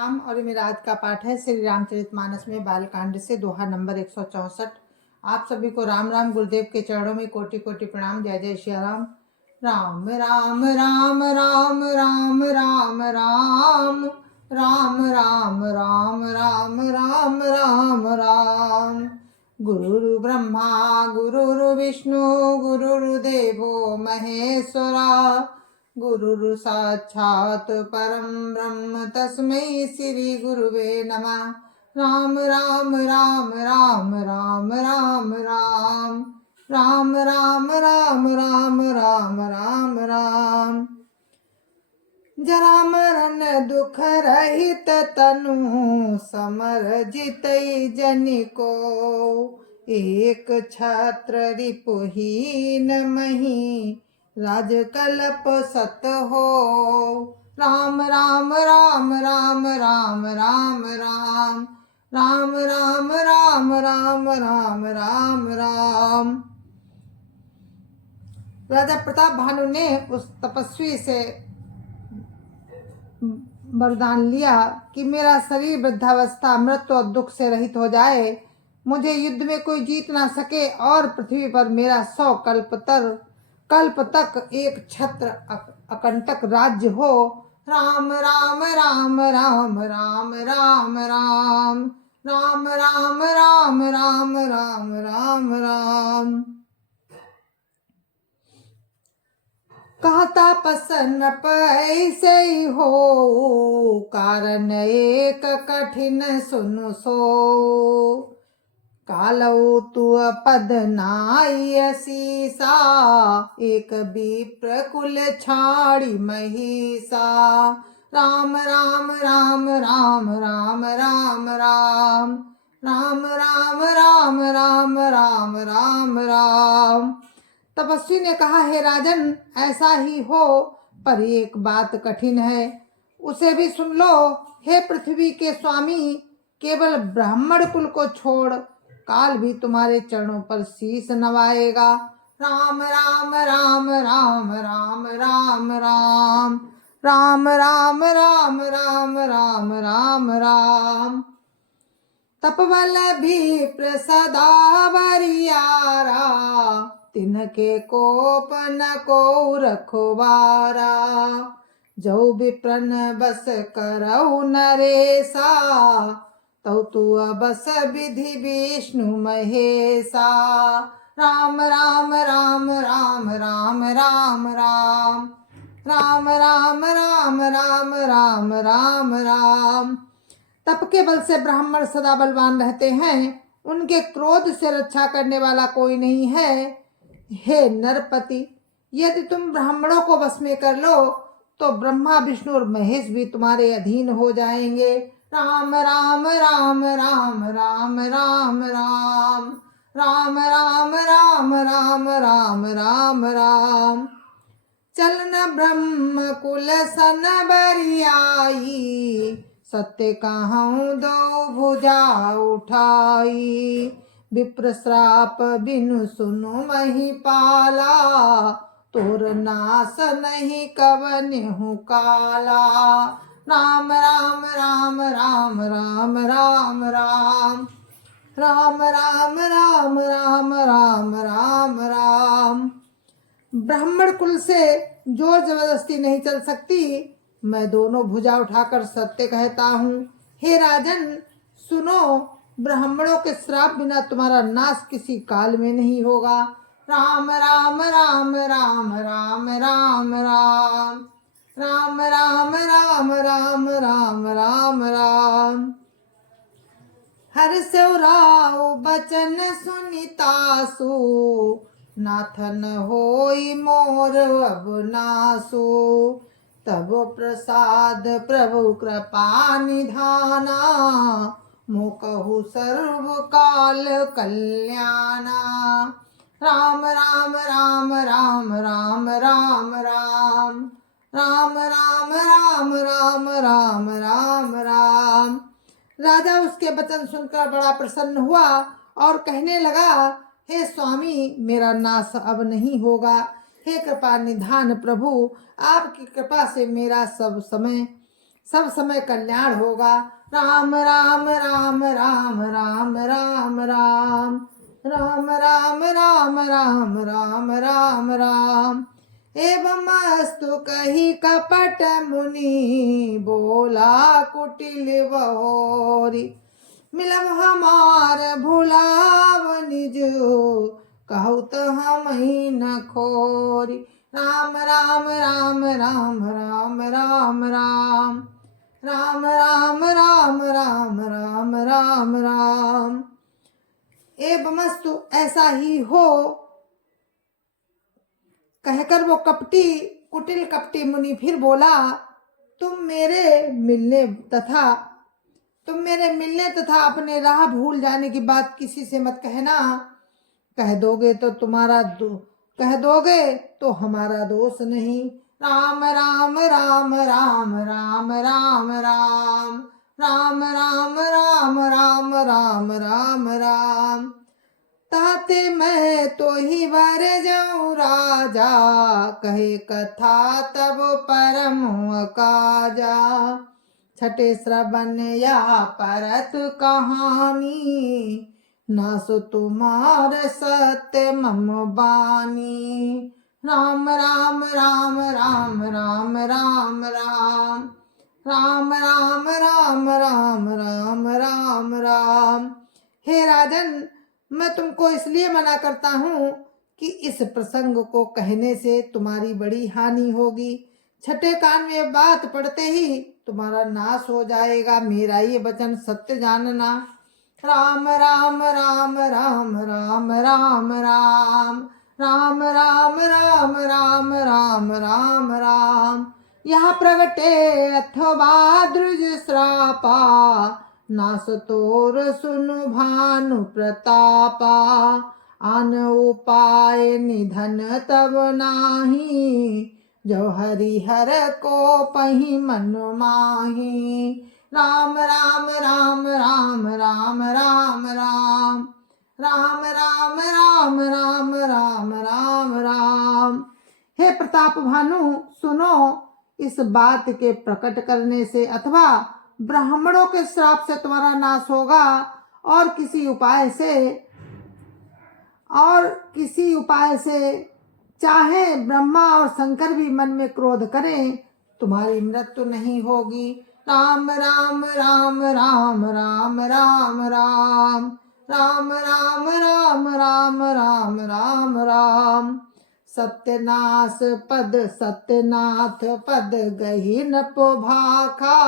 राम। और मेरा आज का पाठ है श्री रामचरितमानस में बालकांड से दोहा नंबर 164। आप सभी को राम राम। गुरुदेव के चरणों में कोटि कोटि प्रणाम। जय जय श्री राम। राम राम राम राम राम राम राम राम राम राम राम राम राम राम। गुरुर् ब्रह्मा गुरुर् विष्णु गुरुर्देवो महेश्वरा गुरुर् साक्षात् परं ब्रह्म तस्मै श्री गुरुवे नमः। राम राम राम राम राम राम राम राम राम राम राम राम राम राम। जरा मरण दुख रहित तनु समर जितई जनि को। एक छत्र रिपुहीन मही राजकल्प सत हो। राम राम राम राम राम राम राम राम राम राम राम राम राम राम। राजा प्रताप भानु ने उस तपस्वी से वरदान लिया कि मेरा शरीर वृद्धावस्था मृत्यु और दुख से रहित हो जाए, मुझे युद्ध में कोई जीत ना सके और पृथ्वी पर मेरा 100 कल्प तक एक छत्र अकंटक राज्य हो। राम राम राम राम राम राम राम राम राम राम राम राम राम राम। कहता पसन पैसे हो कारण एक कठिन सुन सो। कालऊ तु पद नाई सीसा एक विप्र कुल छाड़ी महिषा। राम राम राम राम राम राम राम राम राम राम राम राम राम राम। तपस्वी ने कहा, हे राजन, ऐसा ही हो, पर एक बात कठिन है, उसे भी सुन लो। हे पृथ्वी के स्वामी, केवल ब्राह्मण कुल को छोड़ काल भी तुम्हारे चरणों पर शीश नवाएगा। राम राम राम राम राम राम राम राम राम राम राम राम राम राम। तपबल भी प्रसदा वरियारा तिनके कोप न को रखवारा। जो विप्रन बस करऊ नरेसा तौ तू बस विधि विष्णु महेशा। राम राम राम राम राम राम राम राम राम राम राम राम राम राम। तप के बल से ब्राह्मण सदा बलवान रहते हैं, उनके क्रोध से रक्षा करने वाला कोई नहीं है। हे नरपति, यदि तुम ब्राह्मणों को वश में कर लो तो ब्रह्मा विष्णु और महेश भी तुम्हारे अधीन हो जाएंगे। राम राम राम राम राम राम राम राम राम राम राम राम राम राम। चलन ब्रह्म कुल सन बरियाई सत्य कहूँ दो भुजा उठाई। विप्र श्राप बिनु सुनु महिपाला तोर नास नहीं कवन हूँ काला। राम राम राम राम राम राम राम राम राम राम राम राम राम राम। ब्राह्मण कुल से जोर जबरदस्ती नहीं चल सकती, मैं दोनों भुजा उठाकर सत्य कहता हूँ। हे राजन सुनो, ब्राह्मणों के श्राप बिना तुम्हारा नाश किसी काल में नहीं होगा। राम राम राम राम राम राम राम राम राम राम राम राम राम राम। हर सौराओ बचन सुनितासु नाथन होई मोर अब नासु। तब प्रसाद प्रभु कृपा निधाना मोकहु सर्व काल कल्याणा। राम राम राम राम राम राम राम राम राम राम राम राम राम राम। राजा उसके वचन सुनकर बड़ा प्रसन्न हुआ और कहने लगा, हे स्वामी, मेरा नाश अब नहीं होगा। हे कृपा निधान प्रभु, आपकी कृपा से मेरा सब समय सब समय कल्याण होगा। राम राम राम राम राम राम राम राम राम राम राम राम राम राम। एवं अस्तु कही कपट मुनि बोला कुटिल बहोरी। मिलब हमार भुलाव निज कहु तो हम ही न खोरी। राम राम राम राम राम राम राम राम राम राम राम राम राम राम। एवमस्तु ऐसा ही हो कहकर वो कुटिल कपटी मुनि फिर बोला, तुम मेरे मिलने तथा अपने राह भूल जाने की बात किसी से मत कहना। कह दोगे तो हमारा दोष नहीं। राम राम राम राम राम राम राम राम राम राम राम राम राम राम। ताते मैं तो ही वर जाऊं राजा, कहे कथा तब परम काजा। छठे श्रवण या परत कहानी, ना सो तुम्हार सत्य मम बानी। राम राम राम राम राम राम राम राम राम राम राम राम राम राम। हे राजन, मैं तुमको इसलिए मना करता हूँ कि इस प्रसंग को कहने से तुम्हारी बड़ी हानि होगी। छठे कान में बात पड़ते ही तुम्हारा नाश हो जाएगा। मेरा ये वचन सत्य जानना। राम राम राम राम राम राम राम राम राम राम राम राम राम राम। यहाँ प्रगटे अथवा द्रुज श्रापा, नास तोर सुनु भानु प्रतापा। आन उपाय निधन तब नाही, जो हरिहर को पही मन माही। राम राम राम राम राम राम राम राम राम राम राम राम राम राम। हे प्रताप भानु, सुनो, इस बात के प्रकट करने से अथवा ब्राह्मणों के श्राप से तुम्हारा नाश होगा, और किसी उपाय से चाहे ब्रह्मा और शंकर भी मन में क्रोध करें, तुम्हारी मृत्यु नहीं होगी। राम राम राम राम राम राम राम राम राम राम राम राम राम राम। सत्यनाश पद सत्यनाथ पद गही न पोभाखा,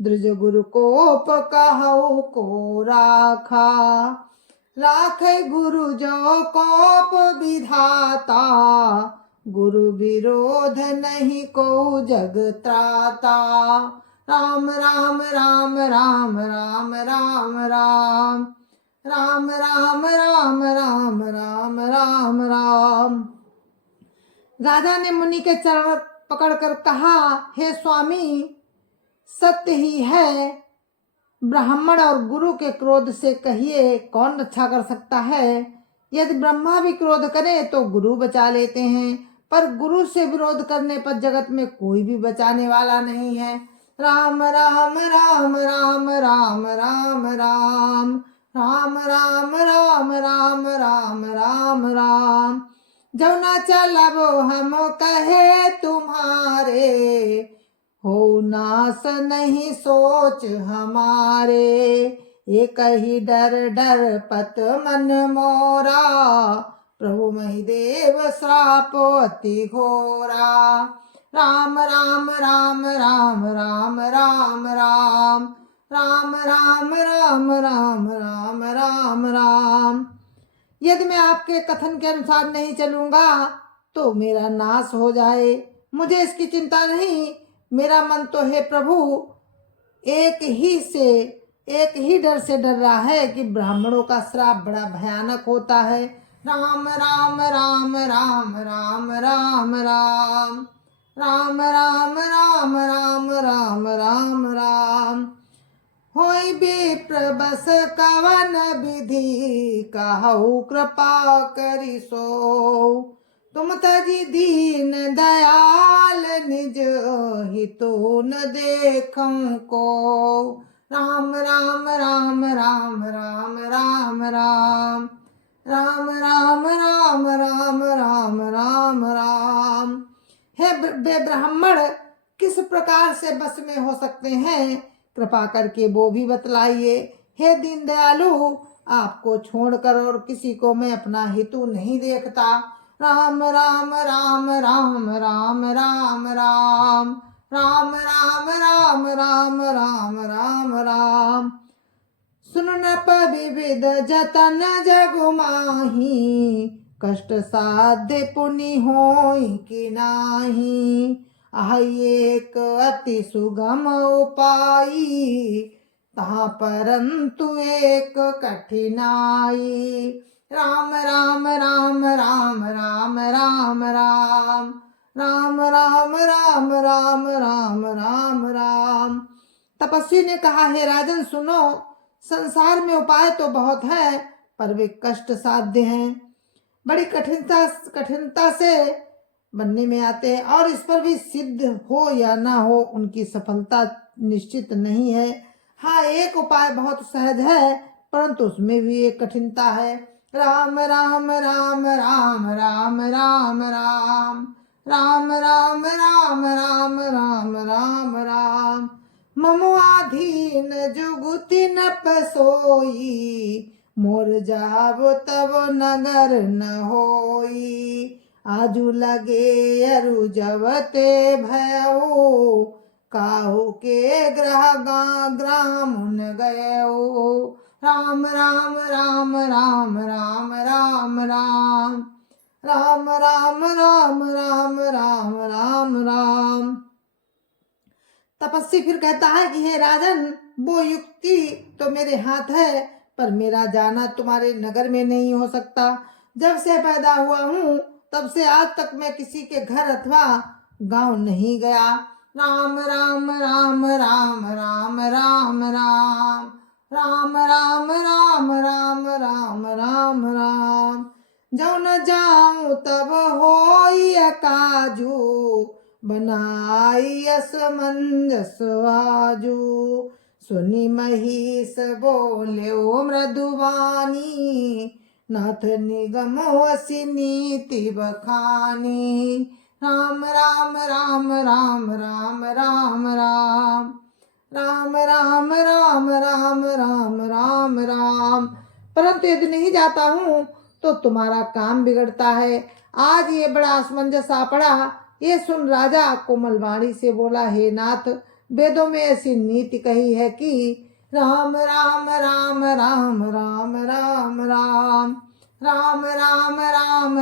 द्रुज गुरु कोप कहु को राखा। राखे गुरु जो कोप विधाता, गुरु विरोध नहीं को जग त्राता। राम राम राम राम राम राम राम राम राम राम राम राम राम राम। राजा ने मुनि के चरण पकड़कर कहा, हे स्वामी, सत्य ही है। ब्राह्मण और गुरु के क्रोध से कहिए कौन रक्षा कर सकता है। यदि ब्रह्मा भी क्रोध करे तो गुरु बचा लेते हैं, पर गुरु से विरोध करने पर जगत में कोई भी बचाने वाला नहीं है। राम राम राम राम राम राम राम राम राम राम राम राम राम राम। जब न चलबो हम कहे तुम्हारे, हो नास नहीं सोच हमारे। एक ही डर डर पत मन मोरा, प्रभु महिदेव श्राप अति घोरा। राम राम राम राम राम राम राम राम राम राम राम राम राम राम। यदि मैं आपके कथन के अनुसार नहीं चलूंगा तो मेरा नाश हो जाए, मुझे इसकी चिंता नहीं। मेरा मन तो है प्रभु एक ही डर से डर रहा है कि ब्राह्मणों का श्राप बड़ा भयानक होता है। राम राम राम राम राम राम राम राम राम राम राम राम राम राम। होई विप्र बस कवन विधि, कहु कृपा करि सो। तुम तजी दीन दयाल निज हितो न देखम को। राम राम राम राम राम राम राम राम राम राम राम राम राम राम। हे वे ब्राह्मण किस प्रकार से बस में हो सकते हैं, कृपा करके वो भी बतलाइए। हे दीन दयालु, आपको छोड़कर और किसी को मैं अपना हेतु नहीं देखता। राम राम राम राम राम राम राम राम राम राम राम राम राम राम। सुन नप विविध जतन जग माही, कष्ट साध्य पुनि होई कि नाही। आहि एक अति सुगम उपाई, तहाँ परंतु एक कठिनाई। राम राम राम राम राम राम राम राम राम राम राम राम राम राम। तपस्वी ने कहा, हे राजन सुनो, संसार में उपाय तो बहुत है, पर वे कष्ट साध्य हैं, बड़ी कठिनता से बनने में आते हैं, और इस पर भी सिद्ध हो या ना हो उनकी सफलता निश्चित नहीं है। हाँ, एक उपाय बहुत सहज है, परंतु उसमें भी एक कठिनता है। राम राम राम राम राम राम राम राम राम राम राम राम राम राम। ममुआधीन जुगुति न पसोई, मोर जाब तब नगर न होई। आजू लगे अरु जवते भयऊ, काहू के ग्रह ग्राम न गयऊ। राम राम राम राम राम राम राम राम राम राम राम राम राम राम। तपस्वी फिर कहता है कि हे राजन, वो युक्ति तो मेरे हाथ है, पर मेरा जाना तुम्हारे नगर में नहीं हो सकता। जब से पैदा हुआ हूँ तब से आज तक मैं किसी के घर अथवा गांव नहीं गया। राम राम राम राम राम राम राम राम राम राम राम राम राम राम। जो न जाऊं तब होई काजू, बनाई असमंजस आजू। सुनी महिष बोले ओ मृदुवानी, नाथ निगमो असी नीति बखानी। राम राम राम राम राम राम राम राम राम राम राम राम राम राम। परंतु यदि नहीं जाता हूँ तो तुम्हारा काम बिगड़ता है। आज ये बड़ा असमंजस आ पड़ा। ये सुन राजा कोमल वाणी से बोला, हे नाथ, वेदों में ऐसी नीति कही है कि राम राम राम राम राम राम राम राम राम राम राम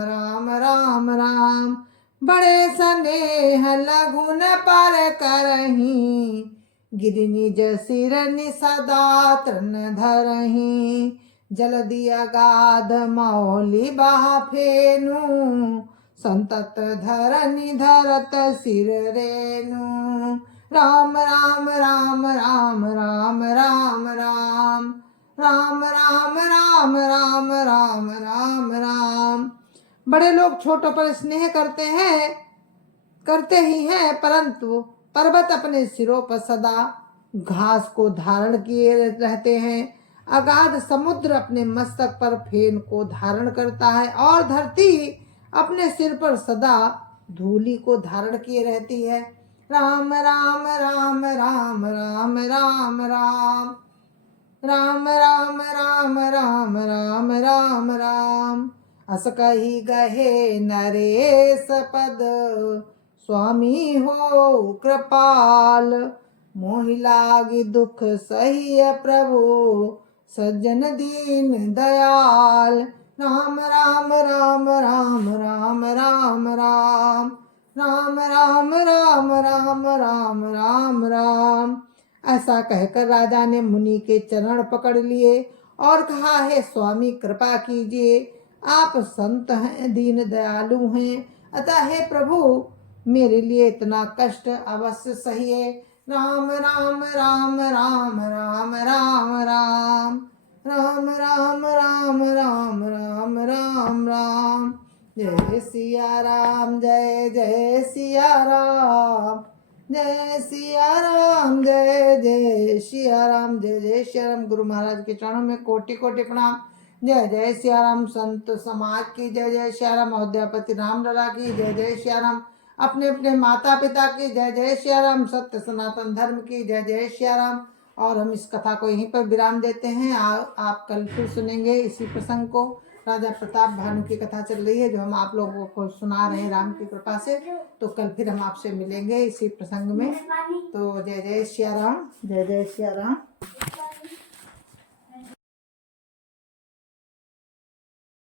राम राम राम। बड़े स्नेह लघुन पर करही, गिरि निज सिर सदा तृण धरही। जल दिया गाध मौली बहा फेनु, संतत धरनी धरत सिर रेनु। राम राम राम राम राम राम राम राम राम राम राम राम राम राम। बड़े लोग छोटों पर स्नेह करते ही हैं, परंतु पर्वत अपने सिरों पर सदा घास को धारण किए रहते हैं। अगाध समुद्र अपने मस्तक पर फेन को धारण करता है, और धरती अपने सिर पर सदा धूलि को धारण किए रहती है। राम राम राम राम राम राम राम राम राम राम राम राम राम राम। अस कही गहे नरेश पद, स्वामी हो कृपाल। मोहि लागी दुख सही प्रभु, सज्जन दीन दयाल। राम राम राम राम राम राम राम राम राम राम राम राम राम राम। ऐसा कहकर राजा ने मुनि के चरण पकड़ लिए और कहा, हे स्वामी कृपा कीजिए, आप संत हैं, दीन दयालु हैं, अतः हे प्रभु मेरे लिए इतना कष्ट अवश्य सहिए। राम राम राम राम राम राम राम राम राम राम राम राम राम राम। जय सिया राम, जय जय सिया राम, जय सिया राम, जय जय सिया राम, जय जय सिया राम। गुरु महाराज के चरणों में कोटि कोटि प्रणाम। जय जय सिया राम। संत समाज की जय जय सिया राम। अयोध्यापति राम लला की जय जय सिया राम। अपने अपने माता पिता की जय जय सिया राम। सत्य सनातन धर्म की जय जय सिया राम। और हम इस कथा को यहीं पर विराम देते हैं। आप कल फिर सुनेंगे इसी प्रसंग को। राजा प्रताप भानु की कथा चल रही है जो हम आप लोगों को सुना रहे हैं राम की कृपा से। तो कल फिर हम आपसे मिलेंगे इसी प्रसंग में। तो जय जय सिया राम, जय जय सिया राम।